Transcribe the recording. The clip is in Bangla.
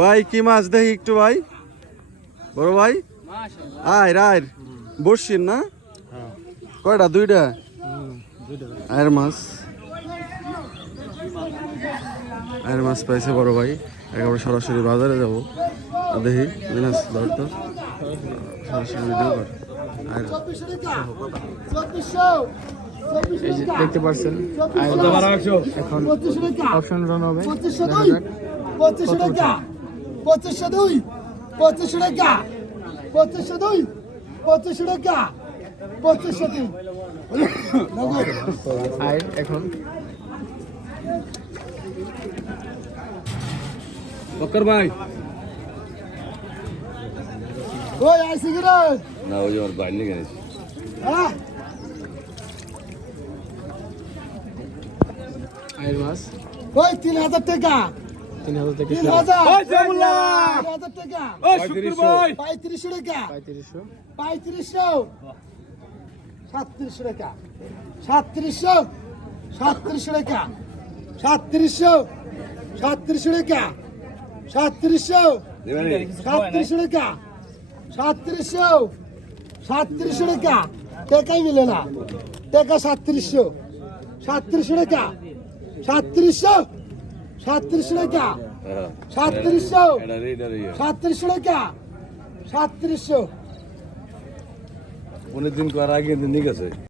ভাই, কি মাছ দেখি একটু ভাই? বড় ভাই? আয়, রায়। বসছিন না? কয়টা? দুইটা? আয়ের মাছ। আয়ের মাছ পাইছে বড় ভাই। একেবারে সরাসরি বাজারে যাব। দেখি ধর সরাসরি দেখতে পাচ্ছেন এখন অপশন রান হবে। পঁচিশশো দুই পঁচিশশো টাকা পঁচিশশো দুই পঁচিশশো টাকা পঁচিশশো আয়ের এখন। বক্কর ভাই। ওই আইসি কিরে না ওই আমার বাইরে গেছে হ্যাঁ? আয়ের মাছ। ওই তিন হাজার টাকা। তিন হাজার থেকে তিন শুরু হাজার। ওই জামুল্লাহ! তিন হাজার টাকা। ওই শুক্র ভাই। পঁয়ত্রিশশো টাকা। পঁয়ত্রিশশো। পঁয়ত্রিশশো। সাতত্রিশশো টাকা। সাতত্রিশশো। সাতত্রিশশো টাকা। সাতত্রিশশো। সাতত্রিশশো টাকা। সাতত্রিশশো। সাতত্রিশশো টাকা। সাতত্রিশশো। সাতত্রিশশো টাকা। টাকাই মিলে না। টাকা সাতত্রিশশো। সাতত্রিশশো টাকা। সাতত্রিশশো। সাতত্রিশশো টাকা। সাতত্রিশশো রে সাতত্রিশশো টাকা। সাতত্রিশশো অনেক দিন করার আগে নিয়ে গেছে